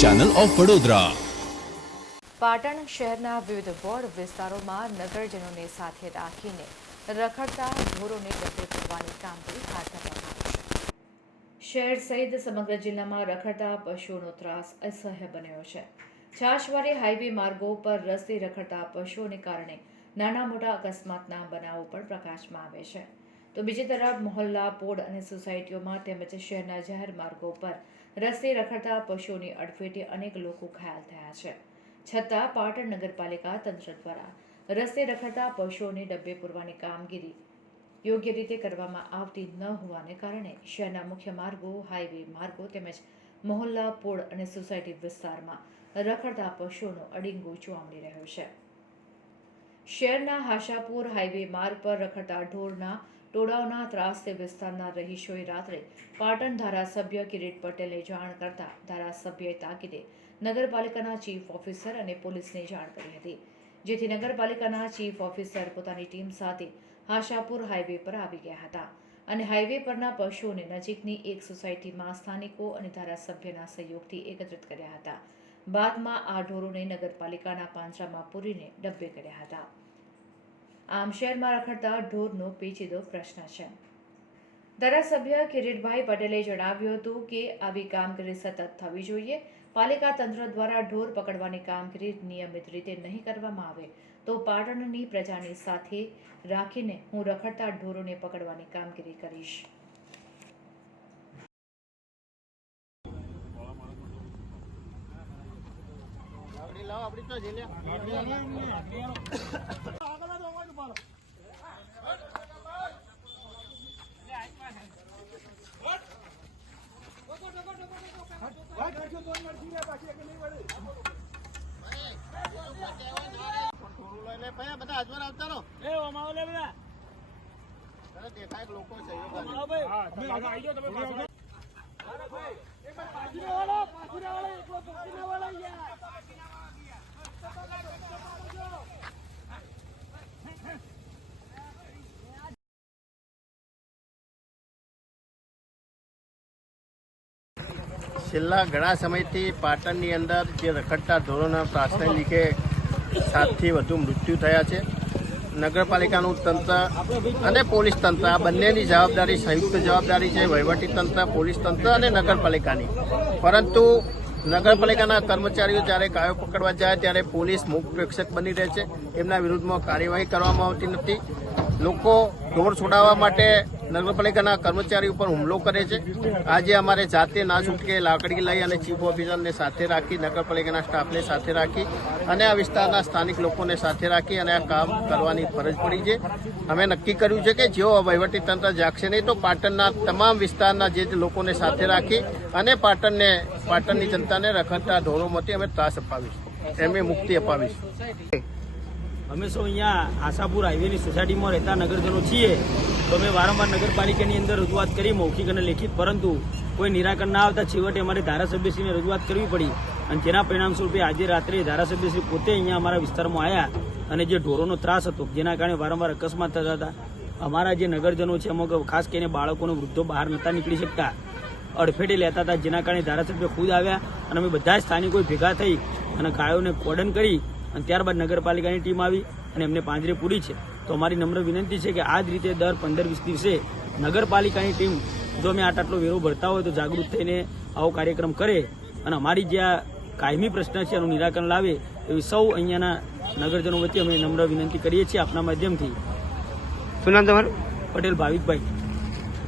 Channel of Vadodara. Patan શહેરના વિવિધ ward વિસ્તારોમાં નગરજનોને સાથે રાખીને રખડતા ઢોરોને ડબ્બે પૂરવાની કામગીરી હાથ ધરવામાં આવી છે। શહેર સહિત સમગ્ર જિલ્લામાં રખડતા પશુઓનો ત્રાસ અસહ્ય બન્યો છે। છાશવાડી હાઈવે માર્ગો પર રસ્તે રખડતા પશુઓને કારણે નાના મોટા અકસ્માતના બનાવો પણ પ્રકાશમાં આવે છે, તો બીજી તરફ મહોલ્લા, પોળ અને સોસાયટીઓમાં તેમજ શહેરના જાહેર માર્ગો પર રસ્તે રખડતા પશુઓની અડફેટે અનેક લોકો ઘાયલ થયા છે। છતાં પાટણ નગરપાલિકા તંત્ર દ્વારા રસ્તે રખડતા પશુઓને ડબ્બે પૂરવાની કામગીરી યોગ્ય રીતે કરવામાં આવતી ન હોવાને કારણે શહેરના મુખ્ય માર્ગો, હાઈવે માર્ગો તેમજ મહોલ્લા, પોળ અને સોસાયટી વિસ્તારમાં રખડતા પશુઓનો અડીંગો જોવા મળી રહ્યો છે। શહેરના હાશાપુર હાઈવે માર્ગ પર રખડતા ઢોરના ટોળાઓના ત્રાસથી વિસ્તારના રહીશોએ રાત્રે પાટણ ધારાસભ્ય કિરીટ પટેલને જાણ કરતા ધારાસભ્યએ તાકીદે નગરપાલિકાના ચીફ ઓફિસર અને પોલીસને જાણ કરી હતી, જેથી નગરપાલિકાના ચીફ ઓફિસર પોતાની ટીમ સાથે હાશાપુર હાઈવે પર આવી ગયા હતા અને હાઈવે પરના પશુઓને નજીકની એક સોસાયટીમાં સ્થાનિકો અને ધારાસભ્યના સહયોગથી એકત્રિત કર્યા હતા। બાદમાં આ ઢોરોને નગરપાલિકાના પાંજરામાં પૂરીને ડબ્બે કર્યા હતા। આમ શહેરમાં રખડતા ઢોરનો પેચીદો પ્રશ્ન છે। ધારાસભ્ય કિરીટભાઈ પટેલે જણાવ્યું હતું કે આવી કામગીરી સતત થવી જોઈએ। પાલિકા તંત્ર દ્વારા ઢોર પકડવાની કામગીરી નિયમિત રીતે નહીં કરવામાં આવે તો પાટણની પ્રજાની સાથે રાખીને હું રખડતા ઢોરોને પકડવાની કામગીરી કરીશ। છેલ્લા ઘણા સમયથી પાટણની અંદર જે રખડતા ઢોરોના ત્રાસને લીધે 7થી વધુ મૃત્યુ થયા છે। નગરપાલિકાનું તંત્ર અને પોલીસ તંત્ર આ બંનેની જવાબદારી સંયુક્ત જવાબદારી છે, વહીવટી તંત્ર, પોલીસ તંત્ર અને નગરપાલિકાની। પરંતુ નગરપાલિકાના કર્મચારીઓ જ્યારે ગાયો પકડવા જાય ત્યારે પોલીસ મૂક પ્રેક્ષક બની રહે છે, એમના વિરુદ્ધમાં કાર્યવાહી કરવામાં આવતી નથી। લોકો ઢોર છોડાવવા માટે નગરપાલિકાના કર્મચારી ઉપર હુમલો કરે છે। આજે અમારે જાતે ના છૂટકે લાકડી લઈ અને ચીફ ઓફિસરને સાથે રાખી, નગરપાલિકાના સ્ટાફને સાથે રાખી અને આ વિસ્તારના સ્થાનિક લોકોને સાથે રાખી અને આ કામ કરવાની ફરજ પડી છે। અમે નક્કી કર્યું છે કે જેઓ વહીવટી તંત્ર જાગશે નહીં તો પાટણના તમામ વિસ્તારના જે લોકોને સાથે રાખી અને પાટણની જનતાને રખડતા ઢોરોમાંથી અમે ત્રાસ અપાવીશું, એમને મુક્તિ અપાવીશું। અમે સૌ અહીંયા આશાપુર હાઈવેની સોસાયટીમાં રહેતા નગરજનો છીએ, તો અમે વારંવાર નગરપાલિકાની અંદર રજૂઆત કરી, મૌખિક અને લેખિત, પરંતુ કોઈ નિરાકરણ ના આવતા છેવટે અમારે ધારાસભ્યશ્રીને રજૂઆત કરવી પડી અને જેના પરિણામ સ્વરૂપે આજે રાત્રે ધારાસભ્યશ્રી પોતે અહીંયા અમારા વિસ્તારમાં આવ્યા અને જે ઢોરોનો ત્રાસ હતો જેના કારણે વારંવાર અકસ્માત થતા હતા, અમારા જે નગરજનો છે અમુક ખાસ કરીને બાળકોને, વૃદ્ધો બહાર નહોતા નીકળી શકતા, અડફેટે લેતા હતા, જેના કારણે ધારાસભ્ય ખુદ આવ્યા અને અમે બધા જ સ્થાનિકોએ ભેગા થઈ અને ગાયોને કોર્ડન કરી અને ત્યારબાદ નગરપાલિકાની ટીમ આવી અને એમને પાંજરે પૂરી છે। તો અમારી નમ્ર વિનંતી છે કે આ જ રીતે દર 15-20 દિવસે નગરપાલિકાની ટીમ જો અમે આટલો વેરો ભરતા હોય તો જાગૃત થઈને આવો કાર્યક્રમ કરે અને અમારી જે આ કાયમી પ્રશ્ન છે એનું નિરાકરણ લાવે એવી સૌ અહીંયાના નગરજનો વચ્ચે અમે નમ્ર વિનંતી કરીએ છીએ આપના માધ્યમથી। શું નામ તમારું? પટેલ ભાવિકભાઈ।